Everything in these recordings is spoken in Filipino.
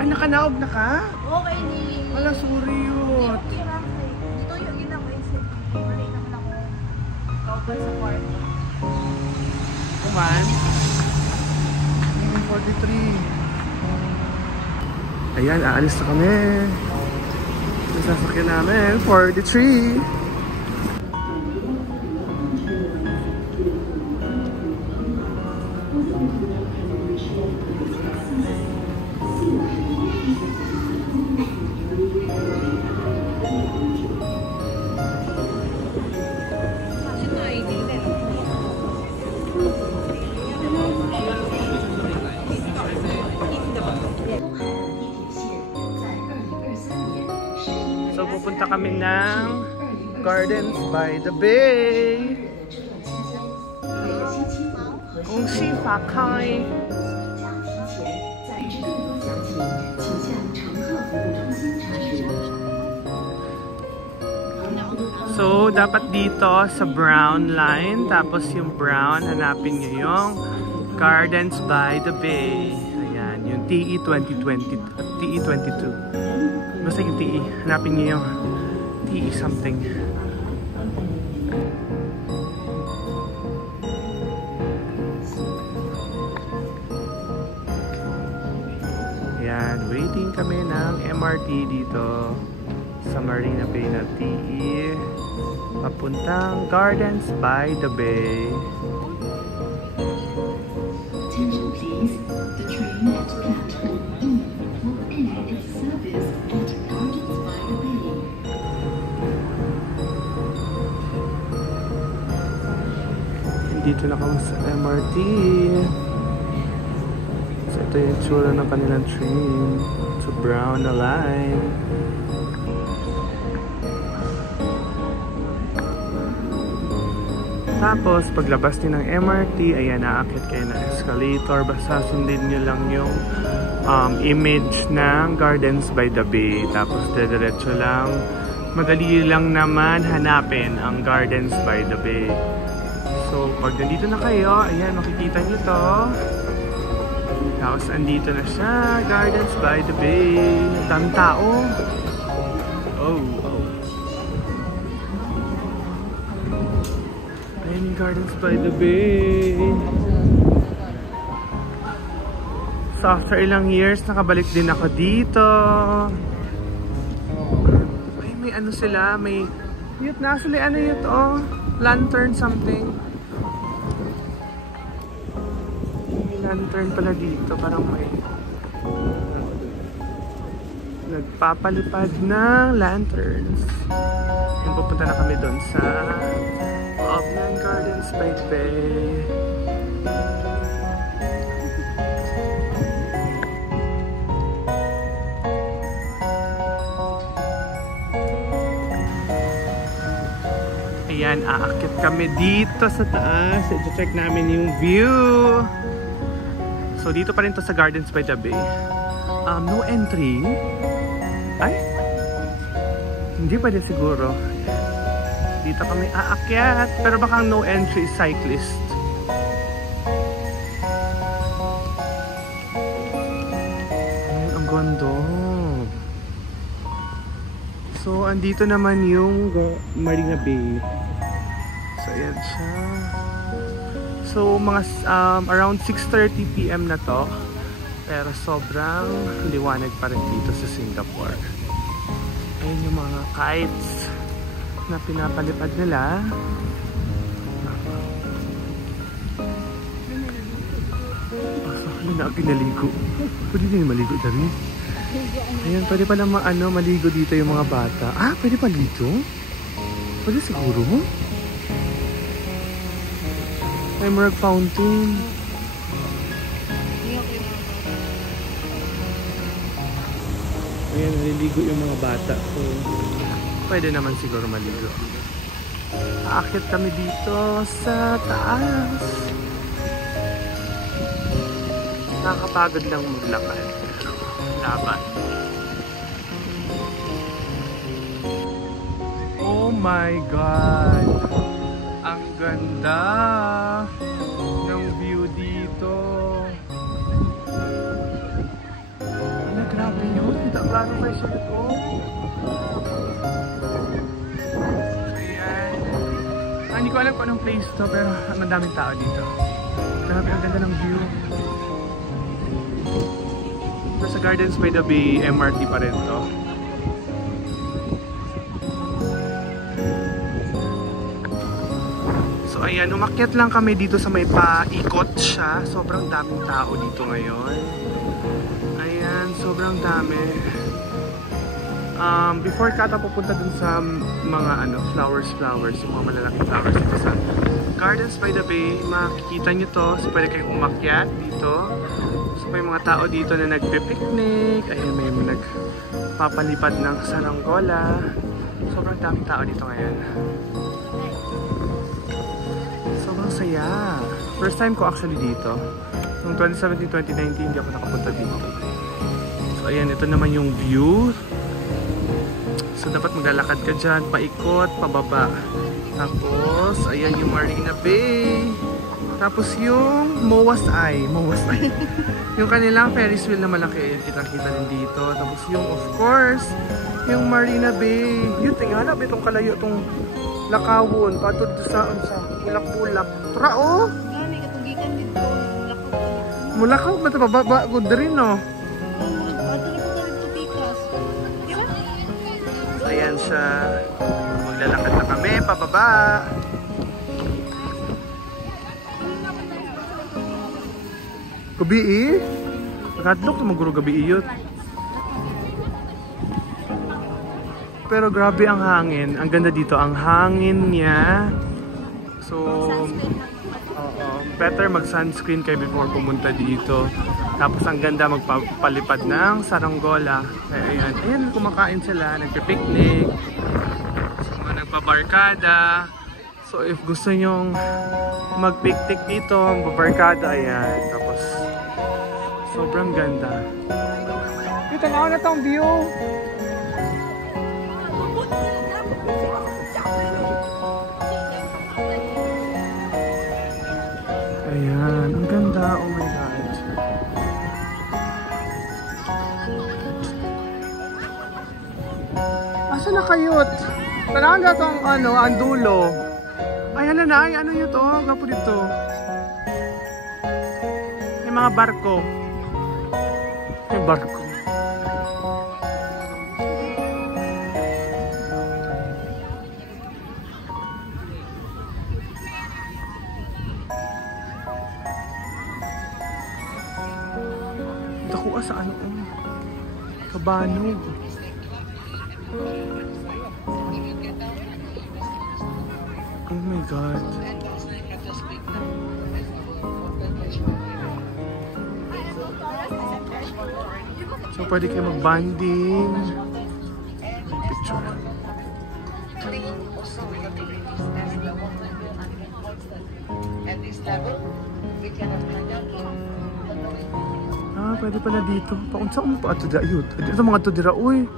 Ah, nakanaog na ka? Okay ni... Wala, sorry yun. Okay lang. Dito yung ginawin. Wala naman ako kaupal sa kwarto. Kuman? 43. Ayan, aalis na kami. Nasasakyan namin, 43. So, pupunta kami ng Gardens by the Bay. Kung si Fakay. So, dapat dito sa brown line. Tapos yung brown, hanapin nyo yung Gardens by the Bay. Ayan, yung TE 2020 at TE 22. Basta yung TE, hanapin niyo yung TE something. Ayan, waiting kami ng MRT dito sa Marina Bay na TE papuntang Gardens by the Bay. Attention please, the train at platform E will end its service at Gardens by the Bay. Dito na kami sa MRT. So ito yung tsura ng kanilang train. It's a brown na line. Tapos paglabas din ng MRT, ayan, naakit kayo ng escalator. Basta sundin nyo lang yung image ng Gardens by the Bay. Tapos diretso lang. Madali lang naman hanapin ang Gardens by the Bay. So pag nandito na kayo, ayan, makikita nyo to. Tapos andito na siya, Gardens by the Bay. Daming tao. Oh. Ayan yung Gardens by the Bay. So after ilang years, nakabalik din ako dito. Ay, may ano sila, may... Yut na, actually, ano yun to? Lantern something. May lantern pala dito, parang may... Nagpapalipad ng lanterns. Yung pupunta na kami doon sa... Upland Gardens by the Bay. Ayan, aakit kami dito sa taas. I-check namin yung view. So dito pa rin to sa Gardens by the Bay. No entry. Ay? Hindi pwede siguro. Dito kami aakyat, pero baka no entry cyclist. Ayan, ang ganda. So, andito naman yung Marina Bay. So, ayan siya. So, mga around 6:30 PM na to. Pero sobrang liwanag pa rin dito sa Singapore. Ayan yung mga kites na pinapalipad nila. Ano na pinaligo? Pwede na yung maligo na rin. Ayan, pwede pala maligo dito yung mga bata. Ah, pwede pa dito? Pwede siguro? May Merc Fountain. Ayan, naliligo yung mga bata. So, pwede naman siguro maligo. Aakit kami dito sa taas. Nakakapagod lang maglakad. Pero laban. Oh my God! Ang ganda ng view dito. Grabe Gano'n kayo siya ito? Ayan. Hindi ko alam kung anong place to, pero madaming tao dito. Grabe, ang ganda ng view. Sa Gardens by the Bay, MRT pa rin to. So ayan, umakyat lang kami dito sa may paikot siya. Sobrang daming tao dito ngayon. Ayan, sobrang dami. Before ka pupunta dun sa mga flowers, yung mga malalaking flowers dito sa Gardens by the Bay, makikita nyo to. So pwede kayong umakyat dito. So may mga tao dito na nagpe-picnic. Ayan, may nagpapalipad ng saranggola. Sobrang daming tao dito ngayon. Sobrang saya. First time ko actually dito. Noong 2017-2019 hindi ako nakapunta dito. So ayan, ito naman yung view. So dapat maglalakad ka dyan, paikot, pababa. Tapos, ayan yung Marina Bay. Tapos yung Moa's Eye. Yung kanilang Ferris wheel na malaki. Ayan, kitang-kita din dito. Tapos yung, of course, yung Marina Bay. Yun, tingnan, itong kalayo, itong lakawon. Patod sa bulak-bulak. Tura, oh! Gani, katugikan dito. Mulakaw, ba't bababa? Good rin, no? Ayan siya. Maglalakad na kami, pababa. Gabi eh. Nakadlok na maguro gabi yun. Pero grabe ang hangin. Ang ganda dito, ang hangin niya. So, better mag-sunscreen kayo before pumunta dito. Tapos ang ganda magpapalipad ng saranggola. Ayan, ayan, kumakain sila, nagpe-picnic, mga nagpabarkada. So if gusto nyong mag-picnic dito, magpabarkada, ayan. Tapos sobrang ganda. Dito na ako na tong view. Ayan, ang ganda, oh my god. Asa na kayot? Tanahan na itong ang dulo. Ay, hala na, ay, ano yun to? Gapo dito. May mga barko. May barko. Dakuha sa Kabanog. Oh my god. So pwede kayo mag-banding. Picture. Ah, pwede pala dito. Paunsa mo pa ato dayut. Dito mga ato dira uy.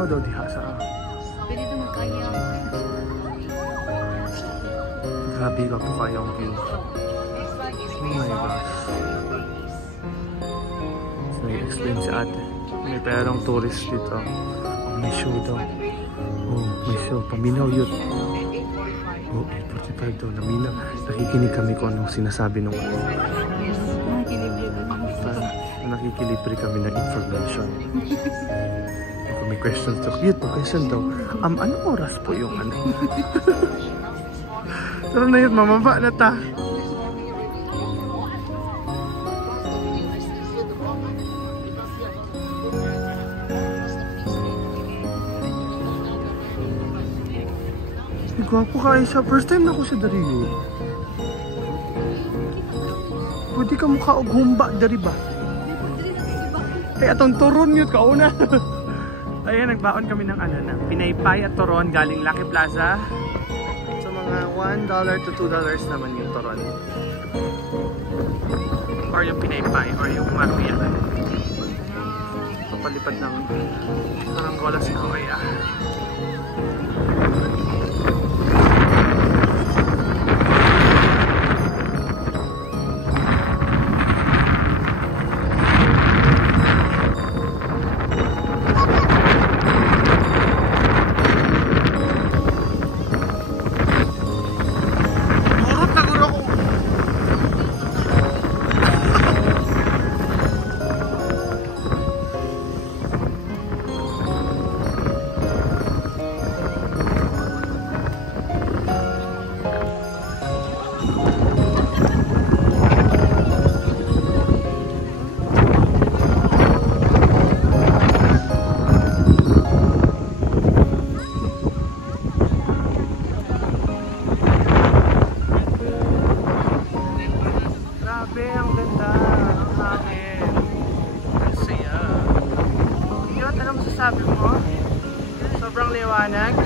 Daw diha sa pwede ito magkaya. Grabe ka po kayang view. Oh my gosh. So, i-explain si ate. May perong tourist dito. Oh, may show daw. Oh, may show. Paminaw yun. Oh, 8:45 daw. Naminaw. Nakikinig kami kung anong sinasabi nung nakikilibre kami ng information. May questions daw. Cute, question daw. Anong oras po yung Pero na yun, mamaba na ta. Gwapo ka, Aisha. First time na ako siya dari yun. Pwede ka mukha og humba dari ba? Ay, atong turon yun, kauna. Ayan, nagbaon kami ng pinaypay at turon galing Lucky Plaza. So mga $1 to $2 naman yung turon. Or yung pinaypay, or yung maruya. Papalipad ng saranggola si Kuya. masasabi mo? Sobrang liwanag.